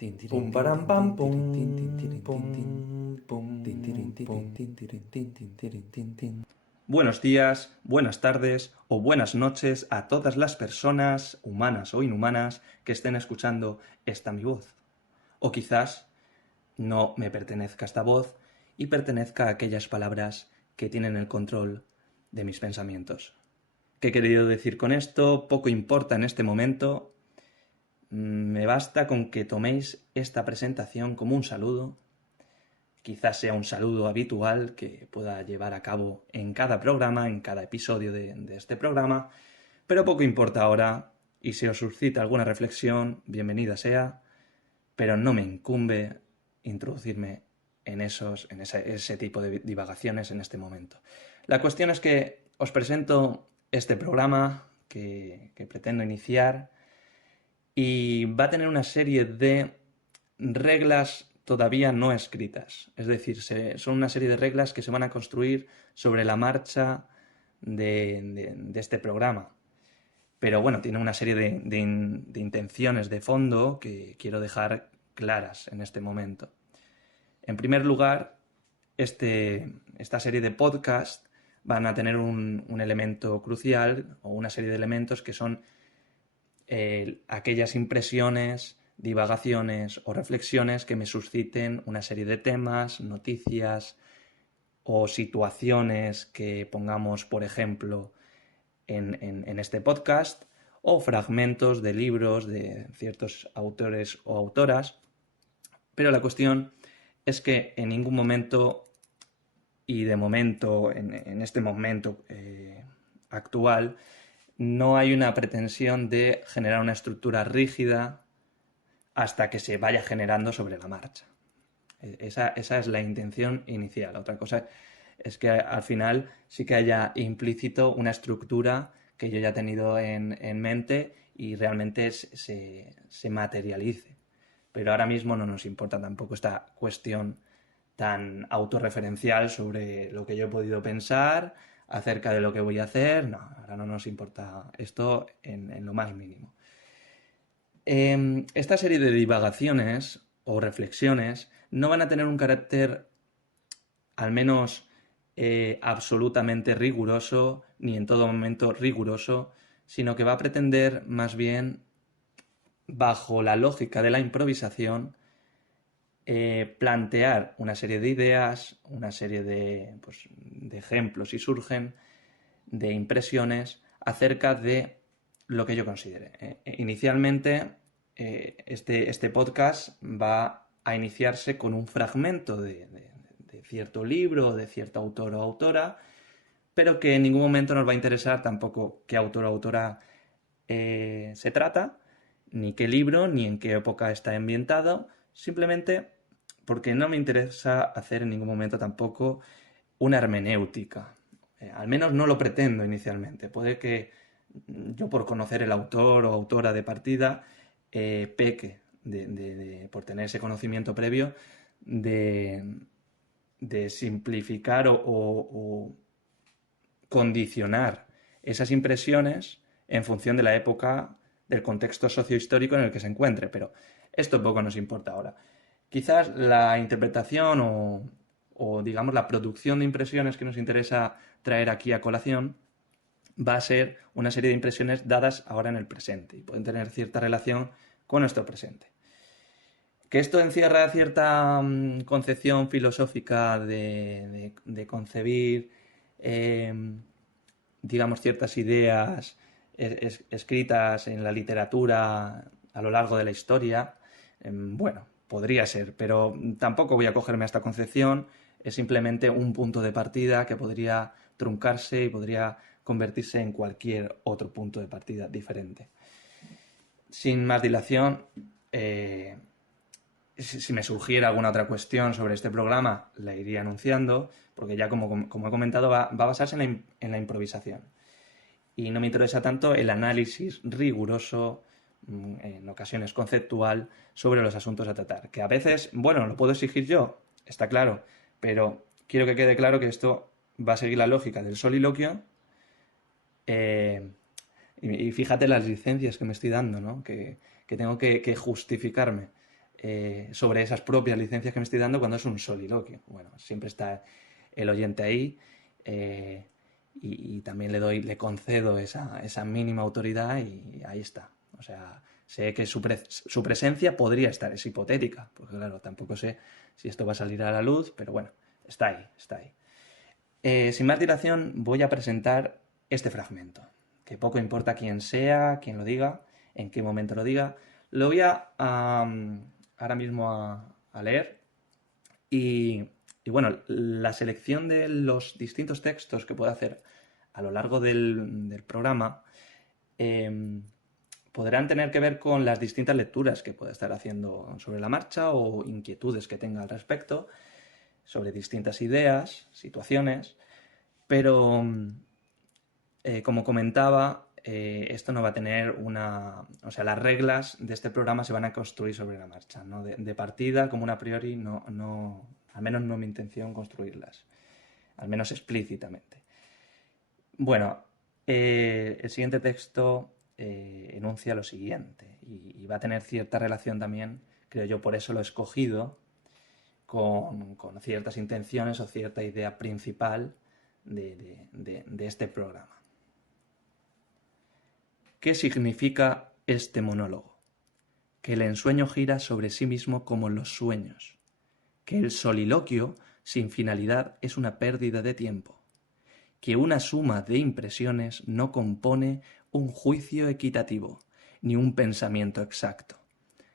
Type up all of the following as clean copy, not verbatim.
Pum param pam pum pum pum Buenos días, buenas tardes o buenas noches a todas las personas, humanas o inhumanas, que estén escuchando esta mi voz. O quizás no me pertenezca esta voz y pertenezca a aquellas palabras que tienen el control de mis pensamientos. ¿Qué he querido decir con esto? Poco importa en este momento. Me basta con que toméis esta presentación como un saludo. Quizás sea un saludo habitual que pueda llevar a cabo en cada programa, en cada episodio de este programa, pero poco importa ahora, y si os suscita alguna reflexión, bienvenida sea, pero no me incumbe introducirme en ese tipo de divagaciones en este momento. La cuestión es que os presento este programa que pretendo iniciar y va a tener una serie de reglas todavía no escritas. Es decir, son una serie de reglas que se van a construir sobre la marcha de este programa. Pero bueno, tiene una serie de intenciones de fondo que quiero dejar claras en este momento. En primer lugar, esta serie de podcasts van a tener un elemento crucial o una serie de elementos que son aquellas impresiones, divagaciones o reflexiones que me susciten una serie de temas, noticias o situaciones que pongamos, por ejemplo, en este podcast, o fragmentos de libros de ciertos autores o autoras. Pero la cuestión es que en ningún momento, y de momento, en este momento actual, no hay una pretensión de generar una estructura rígida hasta que se vaya generando sobre la marcha. Esa es la intención inicial. Otra cosa es que al final sí que haya implícito una estructura que yo ya he tenido en mente y realmente se materialice. Pero ahora mismo no nos importa tampoco esta cuestión tan autorreferencial sobre lo que yo he podido pensar acerca de lo que voy a hacer. No, ahora no nos importa esto en lo más mínimo. Esta serie de divagaciones o reflexiones no van a tener un carácter al menos absolutamente riguroso, ni en todo momento riguroso, sino que va a pretender más bien, bajo la lógica de la improvisación, plantear una serie de ideas, una serie de ejemplos, si surgen, de impresiones acerca de lo que yo considere. Inicialmente, este podcast va a iniciarse con un fragmento de cierto libro, de cierto autor o autora, pero que en ningún momento nos va a interesar tampoco qué autor o autora se trata, ni qué libro, ni en qué época está ambientado, simplemente porque no me interesa hacer en ningún momento tampoco una hermenéutica. Al menos no lo pretendo inicialmente. Puede que yo, por conocer el autor o autora de partida, peque por tener ese conocimiento previo de simplificar o condicionar esas impresiones en función de la época, del contexto sociohistórico en el que se encuentre, pero esto poco nos importa ahora. Quizás la interpretación o digamos la producción de impresiones que nos interesa traer aquí a colación va a ser una serie de impresiones dadas ahora en el presente y pueden tener cierta relación con nuestro presente. Que esto encierra cierta concepción filosófica de concebir, digamos, ciertas ideas escritas en la literatura a lo largo de la historia. Bueno, podría ser, pero tampoco voy a cogerme a esta concepción. Es simplemente un punto de partida que podría truncarse y podría convertirse en cualquier otro punto de partida diferente. Sin más dilación, si me surgiera alguna otra cuestión sobre este programa, la iría anunciando, porque ya como he comentado va a basarse en la improvisación. Y no me interesa tanto el análisis riguroso, en ocasiones conceptual, sobre los asuntos a tratar. Que a veces, bueno, lo puedo exigir yo, está claro, pero quiero que quede claro que esto va a seguir la lógica del soliloquio. Y fíjate las licencias que me estoy dando, ¿no? Que tengo que justificarme. sobre esas propias licencias que me estoy dando cuando es un soliloquio. Bueno, siempre está el oyente ahí y también le concedo esa mínima autoridad y ahí está. O sea, sé que su presencia podría estar, es hipotética, porque claro, tampoco sé si esto va a salir a la luz, pero bueno, está ahí, está ahí. Sin más dilación, voy a presentar este fragmento, que poco importa quién sea, quién lo diga, en qué momento lo diga. Lo voy ahora mismo a leer y bueno, la selección de los distintos textos que puedo hacer a lo largo del programa eh, podrán tener que ver con las distintas lecturas que pueda estar haciendo sobre la marcha o inquietudes que tenga al respecto, sobre distintas ideas, situaciones, pero como comentaba, esto no va a tener una... O sea, las reglas de este programa se van a construir sobre la marcha, ¿no? De partida, como un a priori, no, al menos no es mi intención construirlas, al menos explícitamente. Bueno, el siguiente texto enuncia lo siguiente y va a tener cierta relación también, creo yo, por eso lo he escogido, con ciertas intenciones o cierta idea principal de este programa. ¿Qué significa este monólogo? Que el ensueño gira sobre sí mismo como los sueños, que el soliloquio sin finalidad es una pérdida de tiempo, que una suma de impresiones no compone un juicio equitativo, ni un pensamiento exacto,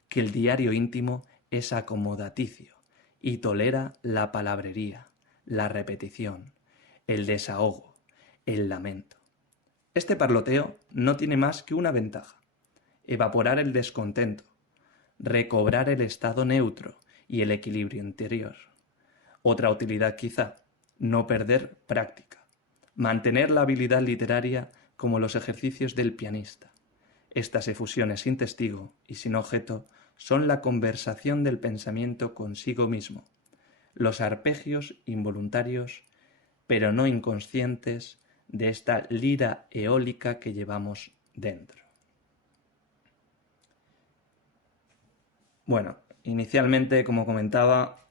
que el diario íntimo es acomodaticio y tolera la palabrería, la repetición, el desahogo, el lamento. Este parloteo no tiene más que una ventaja: evaporar el descontento, recobrar el estado neutro y el equilibrio interior. Otra utilidad quizá, no perder práctica, mantener la habilidad literaria como los ejercicios del pianista. Estas efusiones sin testigo y sin objeto son la conversación del pensamiento consigo mismo, los arpegios involuntarios, pero no inconscientes, de esta lira eólica que llevamos dentro. Bueno, inicialmente, como comentaba,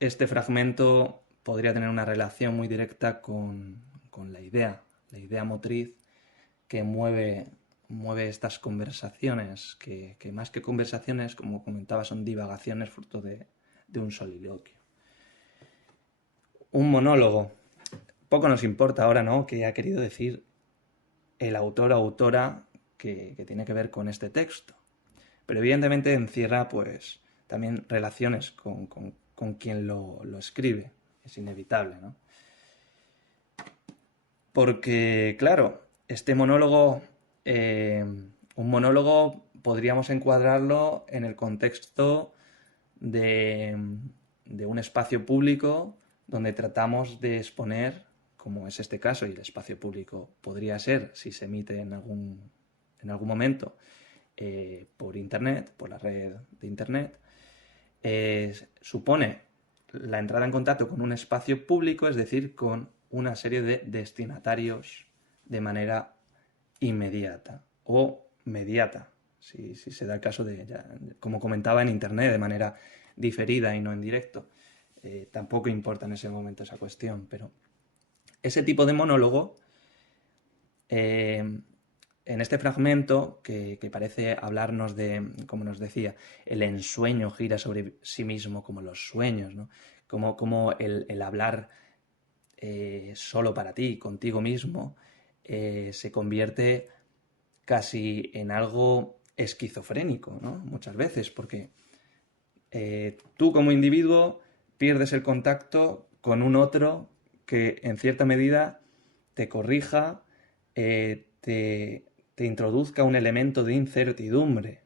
este fragmento podría tener una relación muy directa con la idea motriz que mueve estas conversaciones, que más que conversaciones, como comentaba, son divagaciones fruto de un soliloquio. Un monólogo. Poco nos importa ahora, ¿no?, qué ha querido decir el autor o autora que tiene que ver con este texto. Pero evidentemente encierra, pues, también relaciones con quien lo escribe. Es inevitable, ¿no? Porque, claro, este monólogo, un monólogo podríamos encuadrarlo en el contexto de, de un espacio público donde tratamos de exponer, como es este caso, y el espacio público podría ser, si se emite en algún momento, por Internet, por la red de Internet, supone la entrada en contacto con un espacio público, es decir, con una serie de destinatarios de manera inmediata o mediata, si se da el caso de, ya, como comentaba, en Internet, de manera diferida y no en directo. Tampoco importa en ese momento esa cuestión, pero ese tipo de monólogo, en este fragmento, que parece hablarnos de, como nos decía, el ensueño gira sobre sí mismo como los sueños, ¿no? Como el hablar solo para ti, contigo mismo, se convierte casi en algo esquizofrénico, ¿no? Muchas veces, porque tú como individuo pierdes el contacto con un otro que en cierta medida te corrija, te introduzca un elemento de incertidumbre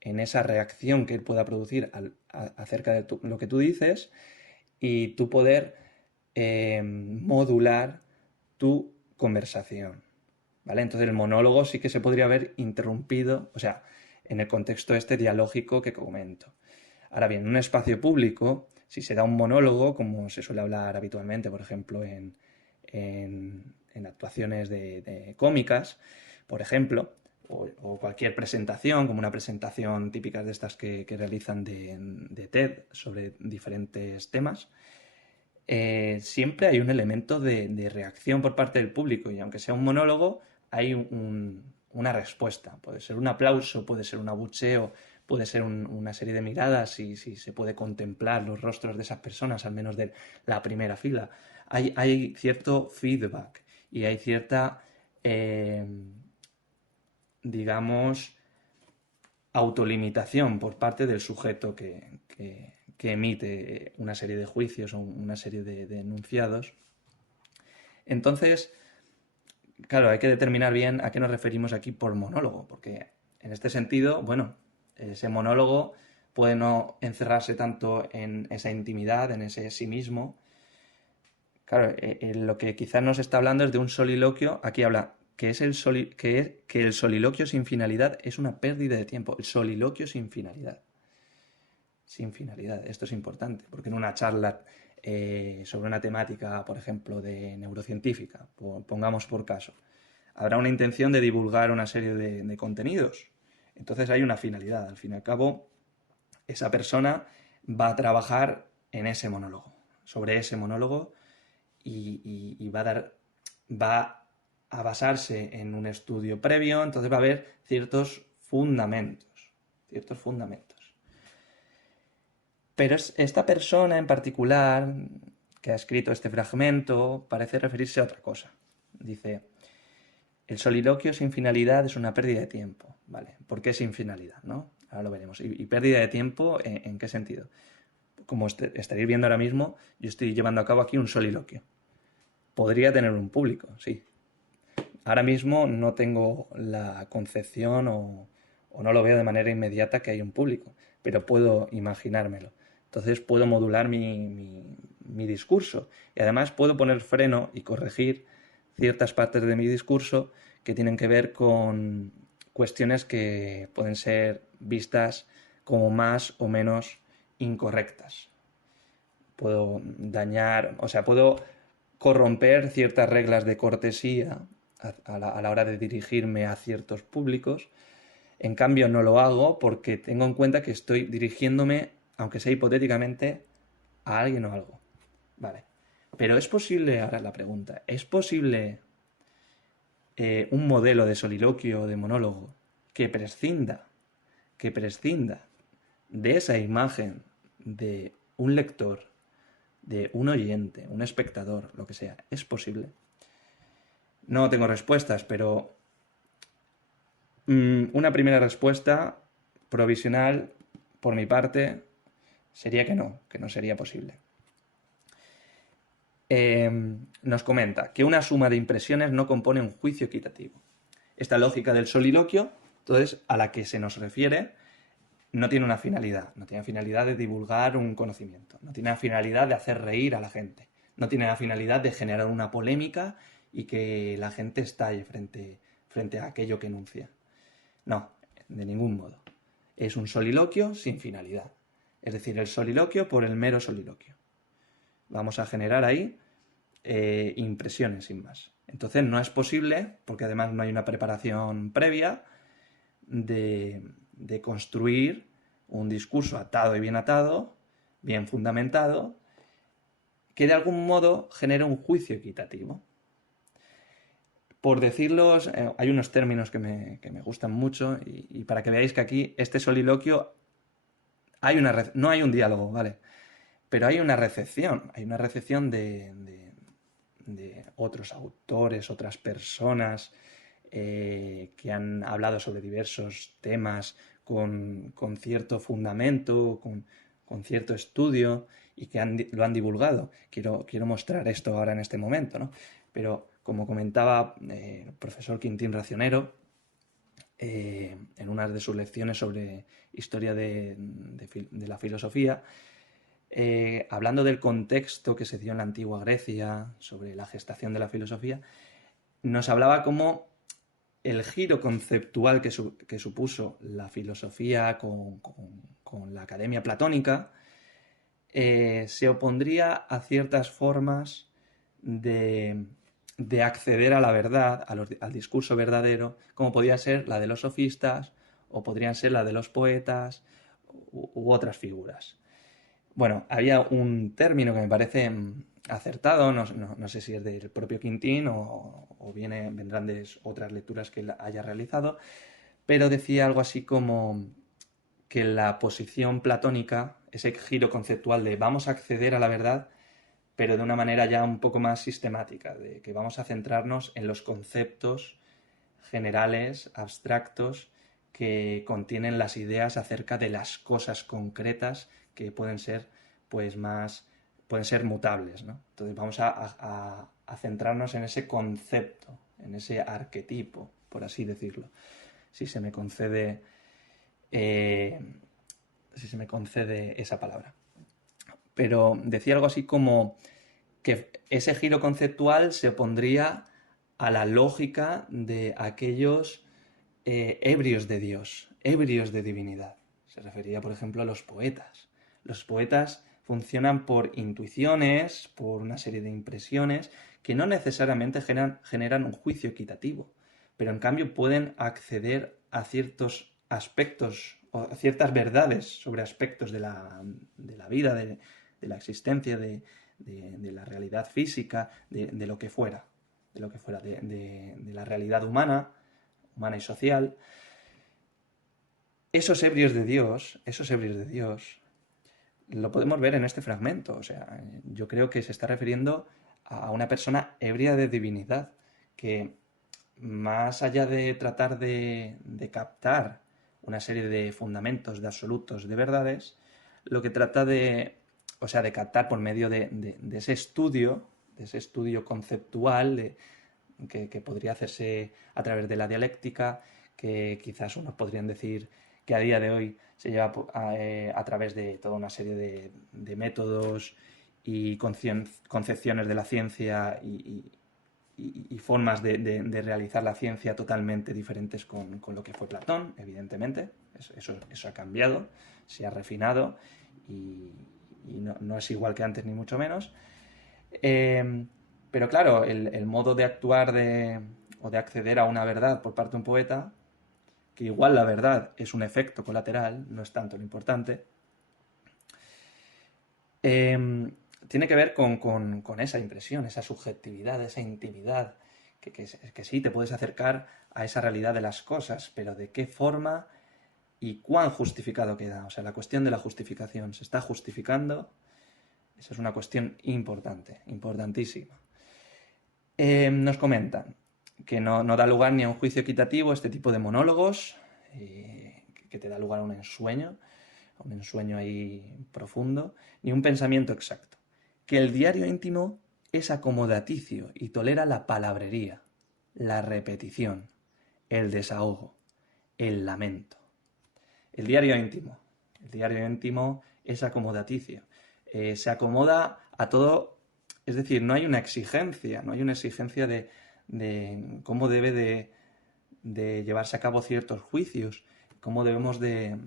en esa reacción que él pueda producir acerca de lo que tú dices y tú poder modular tu conversación, ¿vale? Entonces el monólogo sí que se podría haber interrumpido, o sea, en el contexto este dialógico que comento. Ahora bien, en un espacio público, si se da un monólogo, como se suele hablar habitualmente, por ejemplo, en actuaciones de cómicas, por ejemplo, o cualquier presentación, como una presentación típica de estas que realizan de TED sobre diferentes temas, siempre hay un elemento de reacción por parte del público y aunque sea un monólogo, hay una respuesta. Puede ser un aplauso, puede ser un abucheo, puede ser una serie de miradas y si se puede contemplar los rostros de esas personas, al menos de la primera fila. Hay cierto feedback y hay cierta, digamos, autolimitación por parte del sujeto que emite una serie de juicios o una serie de enunciados. Entonces, claro, hay que determinar bien a qué nos referimos aquí por monólogo, porque en este sentido, bueno, ese monólogo puede no encerrarse tanto en esa intimidad, en ese sí mismo. Claro, lo que quizás nos está hablando es de un soliloquio. Aquí habla que que el soliloquio sin finalidad es una pérdida de tiempo. El soliloquio sin finalidad. Sin finalidad. Esto es importante, porque en una charla sobre una temática, por ejemplo, de neurocientífica, pongamos por caso, habrá una intención de divulgar una serie de contenidos. Entonces hay una finalidad. Al fin y al cabo, esa persona va a trabajar en ese monólogo, sobre ese monólogo y va a basarse en un estudio previo, entonces va a haber ciertos fundamentos, ciertos fundamentos. Pero esta persona en particular que ha escrito este fragmento parece referirse a otra cosa. Dice, el soliloquio sin finalidad es una pérdida de tiempo, ¿vale? ¿Por qué sin finalidad, no? Ahora lo veremos. ¿Y pérdida de tiempo en qué sentido? Como estaréis viendo ahora mismo, yo estoy llevando a cabo aquí un soliloquio. Podría tener un público, sí. Ahora mismo no tengo la concepción o no lo veo de manera inmediata que hay un público, pero puedo imaginármelo. Entonces puedo modular mi discurso y además puedo poner freno y corregir ciertas partes de mi discurso que tienen que ver con cuestiones que pueden ser vistas como más o menos incorrectas. Puedo dañar, o sea, puedo corromper ciertas reglas de cortesía a la hora de dirigirme a ciertos públicos. En cambio, no lo hago porque tengo en cuenta que estoy dirigiéndome, aunque sea hipotéticamente, a alguien o algo. Vale. Pero es posible, ahora la pregunta, ¿es posible un modelo de soliloquio o de monólogo que prescinda de esa imagen de un lector, de un oyente, un espectador, lo que sea? ¿Es posible? No tengo respuestas, pero una primera respuesta provisional por mi parte sería que no sería posible. Nos comenta que una suma de impresiones no compone un juicio equitativo. Esta lógica del soliloquio, entonces, a la que se nos refiere, no tiene una finalidad. No tiene finalidad de divulgar un conocimiento. No tiene la finalidad de hacer reír a la gente. No tiene la finalidad de generar una polémica y que la gente estalle frente a aquello que enuncia. No, de ningún modo. Es un soliloquio sin finalidad. Es decir, el soliloquio por el mero soliloquio. Vamos a generar ahí impresiones sin más. Entonces no es posible, porque además no hay una preparación previa, de construir un discurso atado y bien fundamentado, que de algún modo genere un juicio equitativo. Por decirlos, hay unos términos que me gustan mucho y para que veáis que aquí este soliloquio no hay un diálogo, ¿vale? Pero hay una recepción de otros autores, otras personas que han hablado sobre diversos temas con cierto fundamento, con cierto estudio y que lo han divulgado. Quiero mostrar esto ahora en este momento, ¿no? Pero como comentaba el profesor Quintín Racionero, en una de sus lecciones sobre historia de la filosofía, hablando del contexto que se dio en la antigua Grecia sobre la gestación de la filosofía, nos hablaba cómo el giro conceptual que supuso la filosofía con la academia platónica se opondría a ciertas formas de de acceder a la verdad, al discurso verdadero, como podía ser la de los sofistas o podrían ser la de los poetas u otras figuras. Bueno, había un término que me parece acertado, no sé si es del propio Quintín o vendrán de otras lecturas que él haya realizado, pero decía algo así como que la posición platónica, ese giro conceptual de vamos a acceder a la verdad, pero de una manera ya un poco más sistemática, de que vamos a centrarnos en los conceptos generales, abstractos, que contienen las ideas acerca de las cosas concretas que pueden ser, pues, pueden ser mutables, ¿no? Entonces vamos a centrarnos en ese concepto, en ese arquetipo, por así decirlo, si se me concede, eh, si se me concede esa palabra. Pero decía algo así como que ese giro conceptual se opondría a la lógica de aquellos ebrios de Dios, ebrios de divinidad. Se refería, por ejemplo, a los poetas. Los poetas funcionan por intuiciones, por una serie de impresiones, que no necesariamente generan un juicio equitativo, pero en cambio pueden acceder a ciertos aspectos o a ciertas verdades sobre aspectos de la vida, de la existencia, de la realidad física, de lo que fuera, de la realidad humana y social. Esos ebrios de Dios, lo podemos ver en este fragmento. O sea, yo creo que se está refiriendo a una persona ebria de divinidad, que más allá de tratar de captar una serie de fundamentos, de absolutos, de verdades, lo que trata o sea, de captar por medio de ese estudio conceptual, que podría hacerse a través de la dialéctica, que quizás unos podrían decir que a día de hoy se lleva a través de toda una serie de métodos y concepciones de la ciencia y formas de realizar la ciencia totalmente diferentes con lo que fue Platón, evidentemente. Eso ha cambiado, se ha refinado y no es igual que antes ni mucho menos. Pero claro, el modo de actuar o de acceder a una verdad por parte de un poeta, que igual la verdad es un efecto colateral, no es tanto lo importante, tiene que ver con esa impresión, esa subjetividad, esa intimidad, que sí, te puedes acercar a esa realidad de las cosas, pero de qué forma y cuán justificado queda. O sea, la cuestión de la justificación, ¿se está justificando? Esa es una cuestión importante, importantísima. Nos comentan que no da lugar ni a un juicio equitativo este tipo de monólogos, que te da lugar a un ensueño ahí profundo, ni un pensamiento exacto. Que el diario íntimo es acomodaticio y tolera la palabrería, la repetición, el desahogo, el lamento. El diario íntimo. El diario íntimo es acomodaticio. Se acomoda a todo, es decir, no hay una exigencia de cómo debe de llevarse a cabo ciertos juicios, cómo debemos de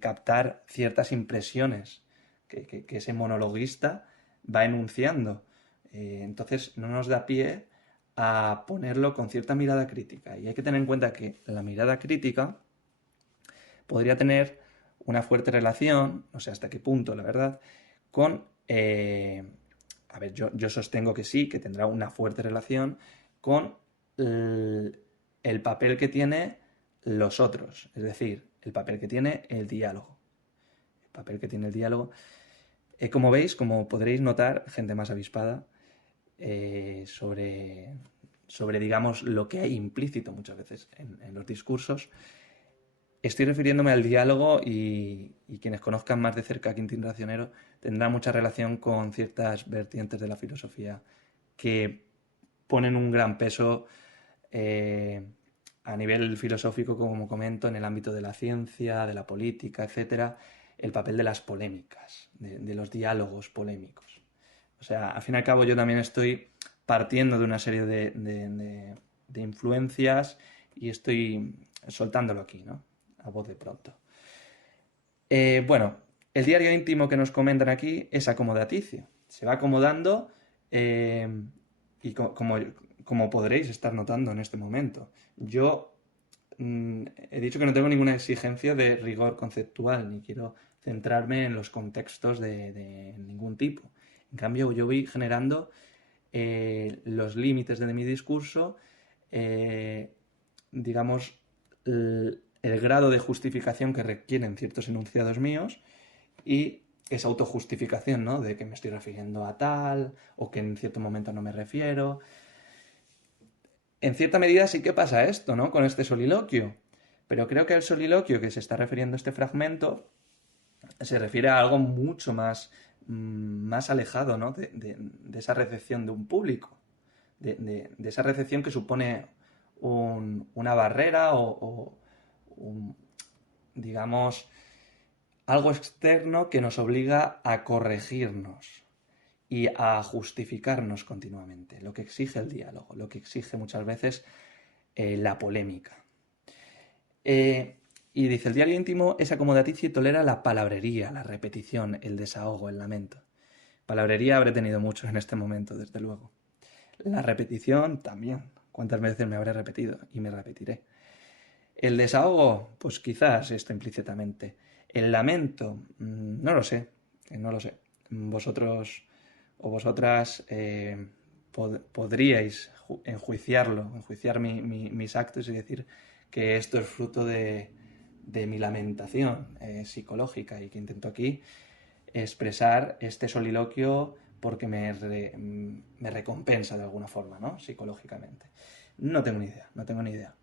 captar ciertas impresiones que ese monologuista va enunciando. Entonces no nos da pie a ponerlo con cierta mirada crítica. Y hay que tener en cuenta que la mirada crítica podría tener una fuerte relación, no sé hasta qué punto, la verdad, con... a ver, yo sostengo que sí, que tendrá una fuerte relación con el papel que tiene los otros, es decir, el papel que tiene el diálogo. El papel que tiene el diálogo. Como veis, como podréis notar, gente más avispada, sobre, digamos, lo que hay implícito muchas veces en los discursos. Estoy refiriéndome al diálogo y quienes conozcan más de cerca a Quintín Racionero tendrán mucha relación con ciertas vertientes de la filosofía que ponen un gran peso a nivel filosófico, como comento, en el ámbito de la ciencia, de la política, etcétera, el papel de las polémicas, de los diálogos polémicos. O sea, al fin y al cabo yo también estoy partiendo de una serie de influencias y estoy soltándolo aquí, ¿no? A voz de pronto. Bueno, el diario íntimo que nos comentan aquí es acomodaticio. Se va acomodando y como podréis estar notando en este momento, yo he dicho que no tengo ninguna exigencia de rigor conceptual, ni quiero centrarme en los contextos de ningún tipo. En cambio, yo voy generando los límites de mi discurso, eh, digamos, el grado de justificación que requieren ciertos enunciados míos y esa autojustificación, ¿no? De que me estoy refiriendo a tal o que en cierto momento no me refiero. En cierta medida sí que pasa esto, ¿no? Con este soliloquio. Pero creo que el soliloquio que se está refiriendo este fragmento se refiere a algo mucho más alejado, ¿no? De esa recepción de un público, de esa recepción que supone una barrera digamos, algo externo que nos obliga a corregirnos y a justificarnos continuamente, lo que exige el diálogo, lo que exige muchas veces la polémica. Y dice, el diario íntimo es acomodaticio y tolera la palabrería, la repetición, el desahogo, el lamento. Palabrería habré tenido mucho en este momento, desde luego. La repetición también. ¿Cuántas veces me habré repetido? Y me repetiré. El desahogo, pues quizás esto implícitamente. El lamento, no lo sé, no lo sé. Vosotros o vosotras podríais enjuiciar mis actos y decir que esto es fruto de mi lamentación psicológica y que intento aquí expresar este soliloquio porque me recompensa de alguna forma, ¿no? Psicológicamente. No tengo ni idea, no tengo ni idea.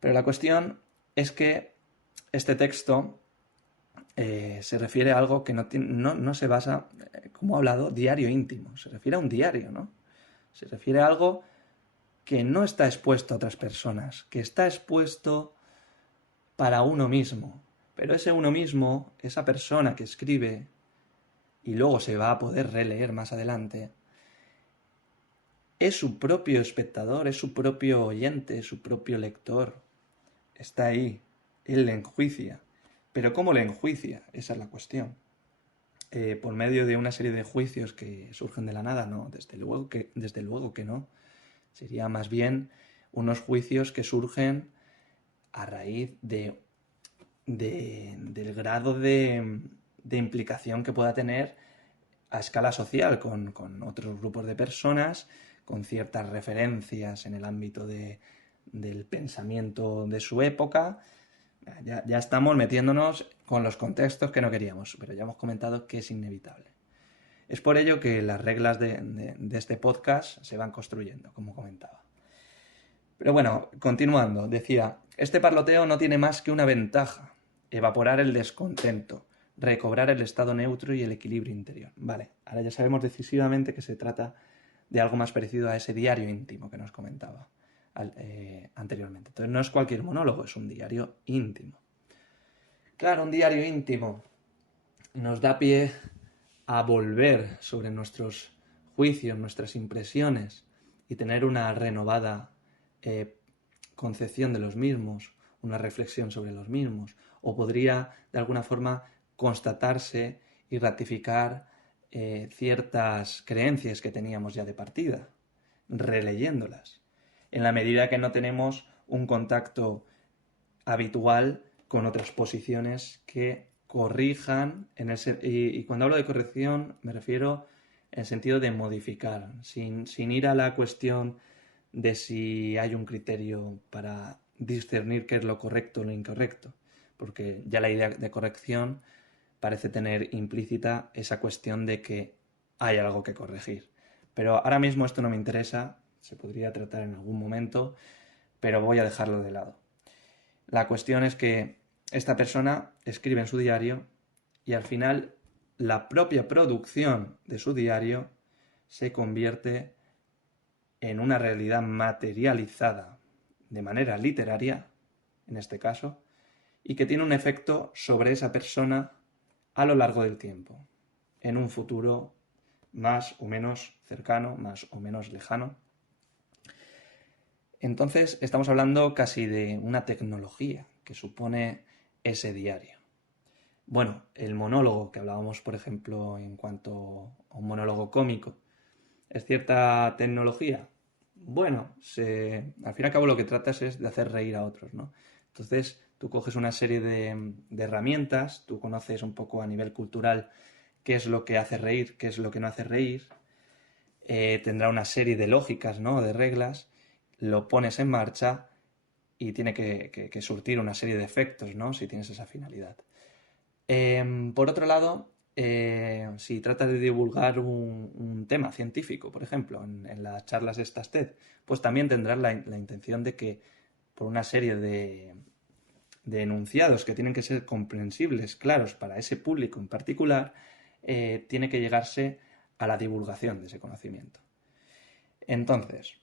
Pero la cuestión es que este texto se refiere a algo que no se basa, como he hablado, diario íntimo. Se refiere a un diario, ¿no? Se refiere a algo que no está expuesto a otras personas, que está expuesto para uno mismo. Pero ese uno mismo, esa persona que escribe, y luego se va a poder releer más adelante, es su propio espectador, es su propio oyente, es su propio lector. Está ahí. Él le enjuicia. Pero ¿cómo le enjuicia? Esa es la cuestión. Por medio de una serie de juicios que surgen de la nada, no, desde luego que no. Sería más bien unos juicios que surgen a raíz del grado de implicación que pueda tener a escala social con otros grupos de personas, con ciertas referencias en el ámbito del pensamiento de su época. Ya estamos metiéndonos con los contextos que no queríamos, pero ya hemos comentado que es inevitable. Es por ello que las reglas de este podcast se van construyendo, como comentaba. Pero bueno, continuando, decía, este parloteo no tiene más que una ventaja, evaporar el descontento, recobrar el estado neutro y el equilibrio interior. Vale, ahora ya sabemos decisivamente que se trata de algo más parecido a ese diario íntimo que nos comentaba anteriormente. Entonces no es cualquier monólogo, es un diario íntimo. Claro, un diario íntimo nos da pie a volver sobre nuestros juicios, nuestras impresiones y tener una renovada concepción de los mismos, una reflexión sobre los mismos, o podría de alguna forma constatarse y ratificar ciertas creencias que teníamos ya de partida, releyéndolas, en la medida que no tenemos un contacto habitual con otras posiciones que corrijan, y cuando hablo de corrección me refiero en el sentido de modificar, sin ir a la cuestión de si hay un criterio para discernir qué es lo correcto o lo incorrecto, porque ya la idea de corrección parece tener implícita esa cuestión de que hay algo que corregir. Pero ahora mismo esto no me interesa, se podría tratar en algún momento, pero voy a dejarlo de lado. La cuestión es que esta persona escribe en su diario y al final la propia producción de su diario se convierte en una realidad materializada de manera literaria, en este caso, y que tiene un efecto sobre esa persona a lo largo del tiempo, en un futuro más o menos cercano, más o menos lejano. Entonces estamos hablando casi de una tecnología que supone ese diario. Bueno, el monólogo que hablábamos, por ejemplo, en cuanto a un monólogo cómico, ¿Es cierta tecnología? Bueno, al fin y al cabo lo que tratas es de hacer reír a otros, ¿no? Entonces, tú coges una serie de herramientas, tú conoces un poco a nivel cultural qué es lo que hace reír, qué es lo que no hace reír, tendrá una serie de lógicas, ¿no? De reglas, lo pones en marcha y tiene que surtir una serie de efectos, ¿no? Si tienes esa finalidad. Por otro lado, si tratas de divulgar un tema científico, por ejemplo, en las charlas estas TED, pues también tendrás la intención de que por una serie de enunciados que tienen que ser comprensibles, claros para ese público en particular, tiene que llegarse a la divulgación de ese conocimiento. Entonces,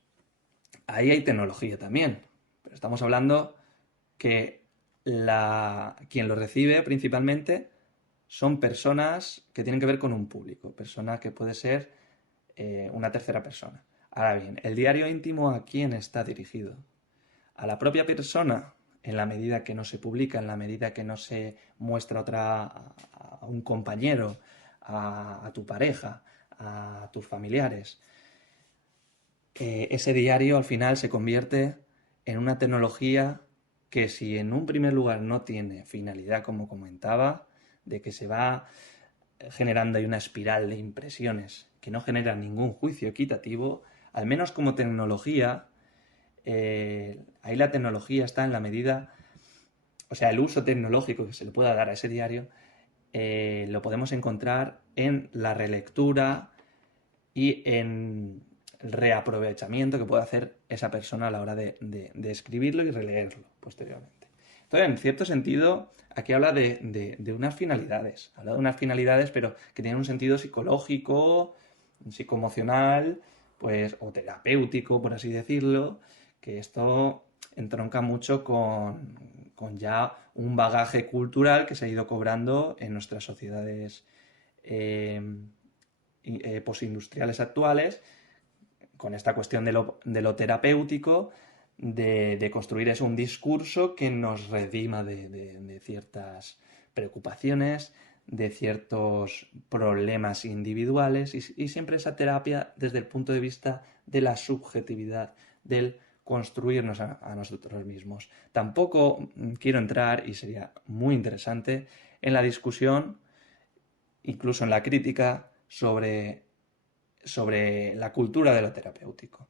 ahí hay tecnología también, pero estamos hablando que quien lo recibe principalmente son personas que tienen que ver con un público, persona que puede ser una tercera persona. Ahora bien, el diario íntimo, ¿a quién está dirigido? A la propia persona, en la medida que no se publica, en la medida que no se muestra a un compañero, a tu pareja, a tus familiares. Ese diario al final se convierte en una tecnología que, si en un primer lugar no tiene finalidad, como comentaba, de que se va generando ahí una espiral de impresiones que no generan ningún juicio equitativo, al menos como tecnología, ahí la tecnología está en la medida, o sea, el uso tecnológico que se le pueda dar a ese diario, lo podemos encontrar en la relectura y en el reaprovechamiento que puede hacer esa persona a la hora de escribirlo y releerlo posteriormente. Entonces, en cierto sentido, aquí habla de unas finalidades. Habla de unas finalidades, pero que tienen un sentido psicológico, psicoemocional, pues, o terapéutico, por así decirlo, que esto entronca mucho con ya un bagaje cultural que se ha ido cobrando en nuestras sociedades posindustriales actuales, con esta cuestión de lo terapéutico, de construir eso, un discurso que nos redima de ciertas preocupaciones, de ciertos problemas individuales y siempre esa terapia desde el punto de vista de la subjetividad, del construirnos a nosotros mismos. Tampoco quiero entrar, y sería muy interesante, en la discusión, incluso en la crítica, sobre la cultura de lo terapéutico.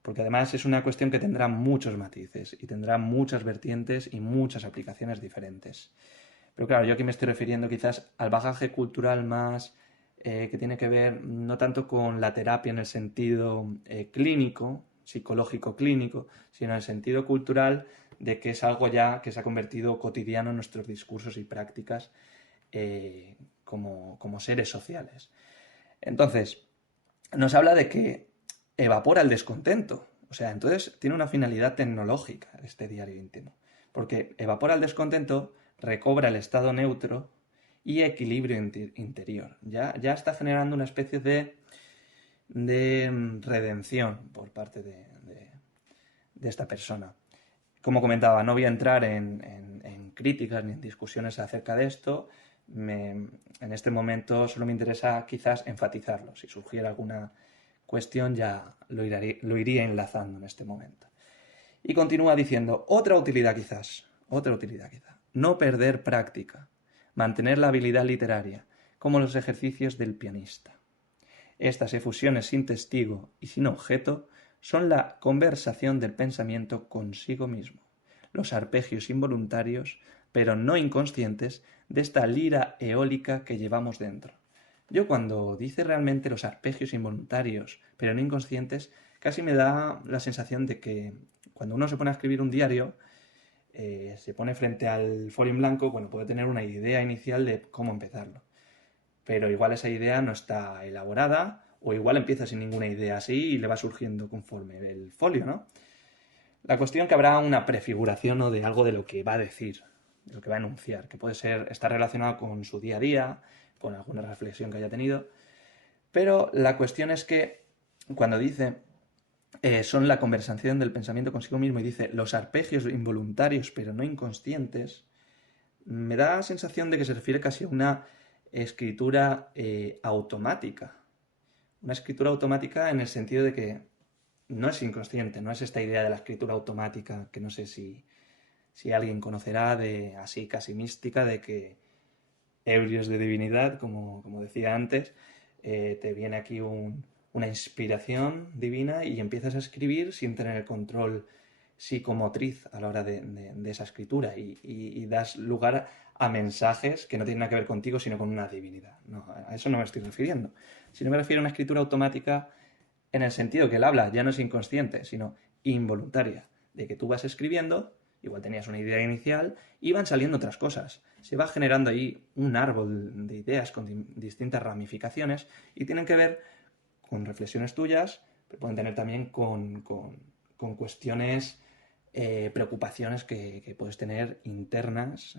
Porque además es una cuestión que tendrá muchos matices y tendrá muchas vertientes y muchas aplicaciones diferentes. Pero claro, yo aquí me estoy refiriendo quizás al bagaje cultural más que tiene que ver no tanto con la terapia en el sentido clínico, psicológico clínico, sino en el sentido cultural de que es algo ya que se ha convertido cotidiano en nuestros discursos y prácticas como seres sociales. Entonces, nos habla de que evapora el descontento. O sea, entonces tiene una finalidad tecnológica este diario íntimo. Porque evapora el descontento, recobra el estado neutro y equilibrio interior. Ya está generando una especie de redención por parte de esta persona. Como comentaba, no voy a entrar en críticas ni en discusiones acerca de esto. En este momento solo me interesa quizás enfatizarlo. Si surgiera alguna cuestión ya lo iría enlazando en este momento. Y continúa diciendo, otra utilidad quizás, no perder práctica, mantener la habilidad literaria, como los ejercicios del pianista. Estas efusiones sin testigo y sin objeto son la conversación del pensamiento consigo mismo, los arpegios involuntarios, pero no inconscientes, de esta lira eólica que llevamos dentro. Yo cuando dice realmente los arpegios involuntarios, pero no inconscientes, casi me da la sensación de que cuando uno se pone a escribir un diario, se pone frente al folio en blanco, bueno, puede tener una idea inicial de cómo empezarlo. Pero igual esa idea no está elaborada, o igual empieza sin ninguna idea así y le va surgiendo conforme el folio, ¿no? La cuestión que habrá una prefiguración, ¿no?, de algo de lo que va a decir, de lo que va a enunciar, que puede estar relacionado con su día a día, con alguna reflexión que haya tenido. Pero la cuestión es que cuando dice son la conversación del pensamiento consigo mismo y dice los arpegios involuntarios pero no inconscientes, me da la sensación de que se refiere casi a una escritura automática, Una escritura automática en el sentido de que no es inconsciente, no es esta idea de la escritura automática, que no sé si alguien conocerá, de así casi mística, de que ebrios de divinidad, como decía antes, te viene aquí una inspiración divina y empiezas a escribir sin tener el control psicomotriz a la hora de esa escritura y das lugar a mensajes que no tienen nada que ver contigo, sino con una divinidad. No, a eso no me estoy refiriendo. Sino me refiero a una escritura automática en el sentido que el habla ya no es inconsciente, sino involuntaria, de que tú vas escribiendo, igual tenías una idea inicial, y van saliendo otras cosas. Se va generando ahí un árbol de ideas con distintas ramificaciones y tienen que ver con reflexiones tuyas, pero pueden tener también con cuestiones, preocupaciones que puedes tener internas,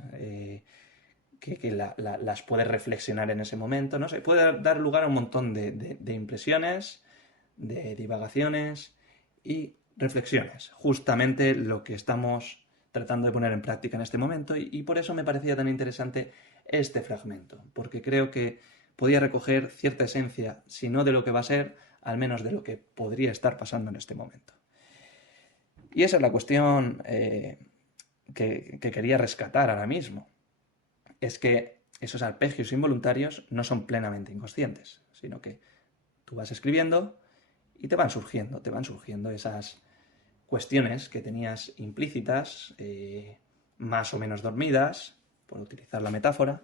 las puedes reflexionar en ese momento, no sé, puede dar lugar a un montón de impresiones, de divagaciones y reflexiones, justamente lo que estamos tratando de poner en práctica en este momento y por eso me parecía tan interesante este fragmento, porque creo que podía recoger cierta esencia, si no de lo que va a ser, al menos de lo que podría estar pasando en este momento. Y esa es la cuestión que quería rescatar ahora mismo. Es que esos arpegios involuntarios no son plenamente inconscientes, sino que tú vas escribiendo y te van surgiendo esas cuestiones que tenías implícitas, más o menos dormidas, por utilizar la metáfora,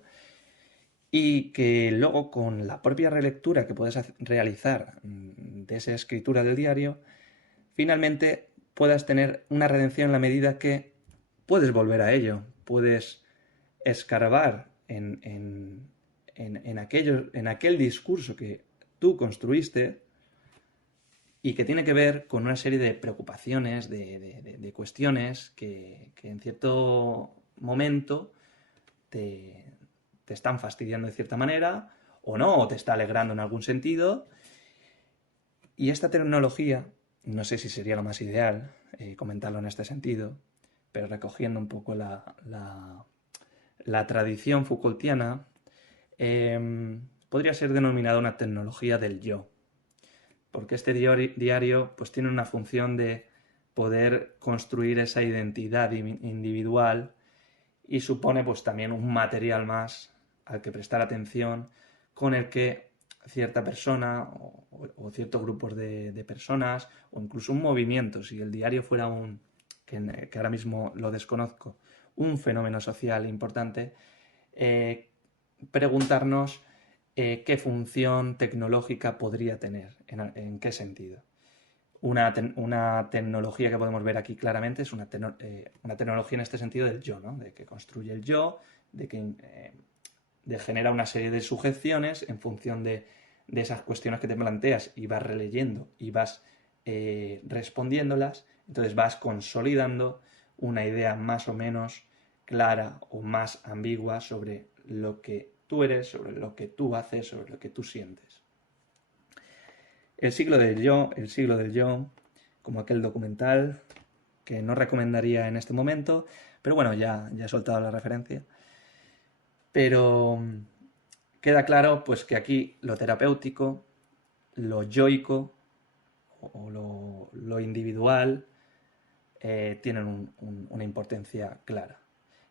y que luego con la propia relectura que puedes realizar de esa escritura del diario, finalmente puedas tener una redención en la medida que puedes volver a ello, puedes escarbar en aquel discurso que tú construiste y que tiene que ver con una serie de preocupaciones, de cuestiones que en cierto momento te están fastidiando de cierta manera, o no, o te está alegrando en algún sentido. Y esta tecnología, no sé si sería lo más ideal comentarlo en este sentido, pero recogiendo un poco la tradición Foucaultiana, podría ser denominada una tecnología del yo. Porque este diario pues, tiene una función de poder construir esa identidad individual y supone pues, también un material más al que prestar atención, con el que cierta persona o ciertos grupos de personas o incluso un movimiento, si el diario fuera que ahora mismo lo desconozco, un fenómeno social importante, preguntarnos qué función tecnológica podría tener, en qué sentido. Una tecnología que podemos ver aquí claramente es una tecnología en este sentido del yo, ¿no? De que construye el yo, de genera una serie de sujeciones en función de esas cuestiones que te planteas y vas releyendo y vas respondiéndolas, entonces vas consolidando una idea más o menos clara o más ambigua sobre lo que tú eres, sobre lo que tú haces, sobre lo que tú sientes. El siglo del yo, como aquel documental que no recomendaría en este momento, pero bueno, ya he soltado la referencia. Pero queda claro pues que aquí lo terapéutico, lo yoico o lo individual tienen una importancia clara.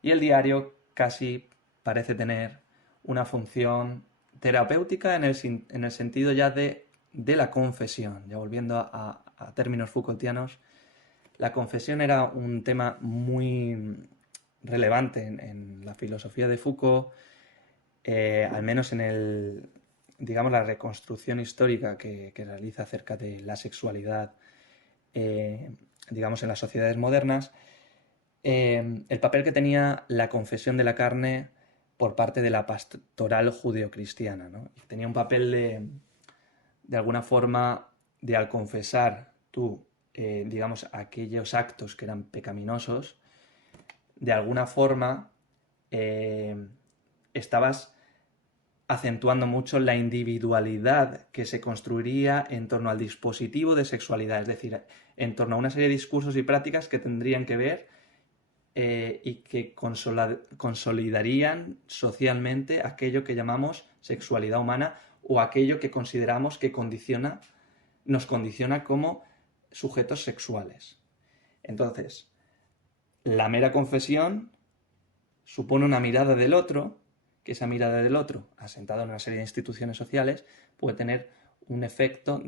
Y el diario casi parece tener una función terapéutica en el sentido ya de la confesión. Ya volviendo a términos Foucaultianos, la confesión era un tema muy relevante en la filosofía de Foucault, al menos en digamos, la reconstrucción histórica que realiza acerca de la sexualidad, digamos, en las sociedades modernas, el papel que tenía la confesión de la carne por parte de la pastoral judeocristiana, ¿no? Tenía un papel de alguna forma, de al confesar tú, digamos, aquellos actos que eran pecaminosos, de alguna forma estabas acentuando mucho la individualidad que se construiría en torno al dispositivo de sexualidad, es decir, en torno a una serie de discursos y prácticas que tendrían que ver y que consolidarían socialmente aquello que llamamos sexualidad humana o aquello que consideramos que nos condiciona como sujetos sexuales. Entonces, la mera confesión supone una mirada del otro, que esa mirada del otro, asentada en una serie de instituciones sociales, puede tener un efecto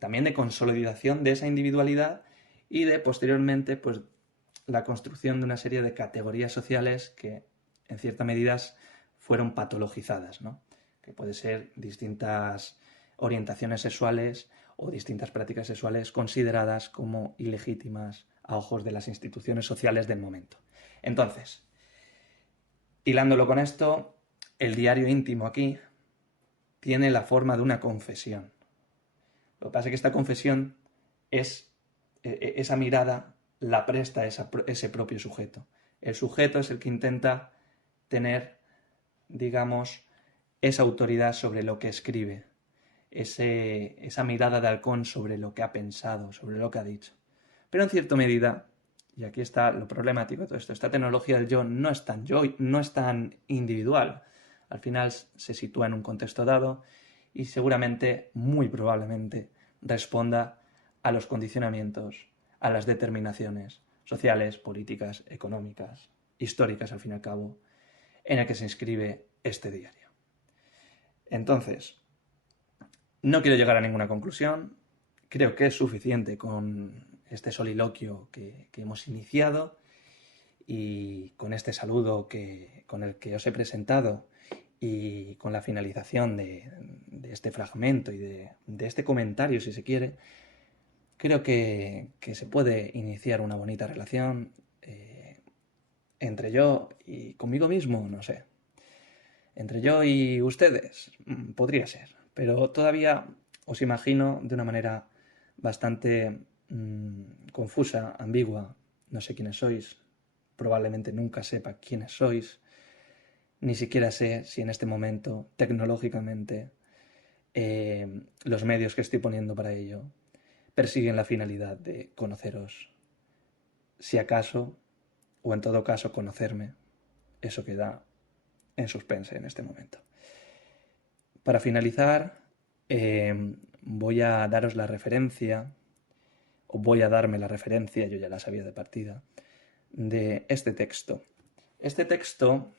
también de consolidación de esa individualidad y de, posteriormente, pues, la construcción de una serie de categorías sociales que, en cierta medida, fueron patologizadas, ¿no? Que puede ser distintas orientaciones sexuales o distintas prácticas sexuales consideradas como ilegítimas a ojos de las instituciones sociales del momento. Entonces, hilándolo con esto, el diario íntimo aquí tiene la forma de una confesión. Lo que pasa es que esta confesión esa mirada la presta ese propio sujeto. El sujeto es el que intenta tener, digamos, esa autoridad sobre lo que escribe, esa mirada de halcón sobre lo que ha pensado, sobre lo que ha dicho. Pero en cierta medida, y aquí está lo problemático de todo esto, esta tecnología del yo, no es tan individual. Al final se sitúa en un contexto dado y seguramente, muy probablemente, responda a los condicionamientos, a las determinaciones sociales, políticas, económicas, históricas, al fin y al cabo, en el que se inscribe este diario. Entonces, no quiero llegar a ninguna conclusión. Creo que es suficiente con este soliloquio que hemos iniciado y con este saludo con el que os he presentado y con la finalización de este fragmento y de este comentario, si se quiere. Creo que se puede iniciar una bonita relación entre yo y conmigo mismo, no sé. Entre yo y ustedes, podría ser. Pero todavía os imagino de una manera bastante confusa, ambigua. No sé quiénes sois. Probablemente nunca sepa quiénes sois. Ni siquiera sé si en este momento, tecnológicamente, los medios que estoy poniendo para ello persiguen la finalidad de conoceros. Si acaso, o en todo caso, conocerme. Eso queda en suspense en este momento. Para finalizar, voy a daros la referencia, o voy a darme la referencia, yo ya la sabía de partida, de este texto. Este texto,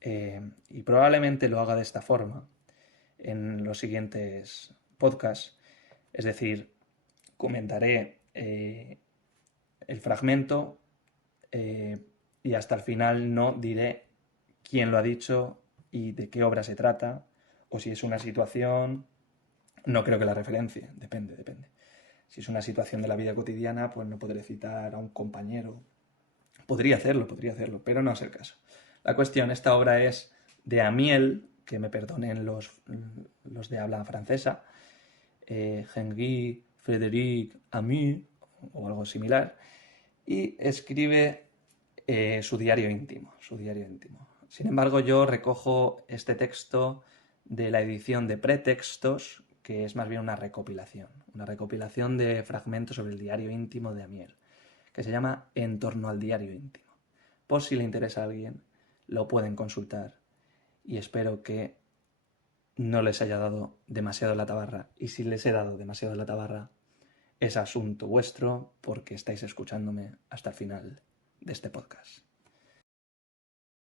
y probablemente lo haga de esta forma en los siguientes podcasts, es decir, comentaré el fragmento y hasta el final no diré quién lo ha dicho y de qué obra se trata, o si es una situación, no creo que la referencie, depende. Si es una situación de la vida cotidiana, pues no podré citar a un compañero. Podría hacerlo, pero no es el caso. La cuestión, esta obra es de Amiel, que me perdonen los de habla francesa, Henri Frédéric Amiel, o algo similar, y escribe su diario íntimo. Sin embargo, yo recojo este texto de la edición de Pretextos, que es más bien una recopilación de fragmentos sobre el diario íntimo de Amiel, que se llama En torno al diario íntimo. Por si le interesa a alguien, lo pueden consultar y espero que no les haya dado demasiado la tabarra. Y si les he dado demasiado la tabarra, es asunto vuestro porque estáis escuchándome hasta el final de este podcast.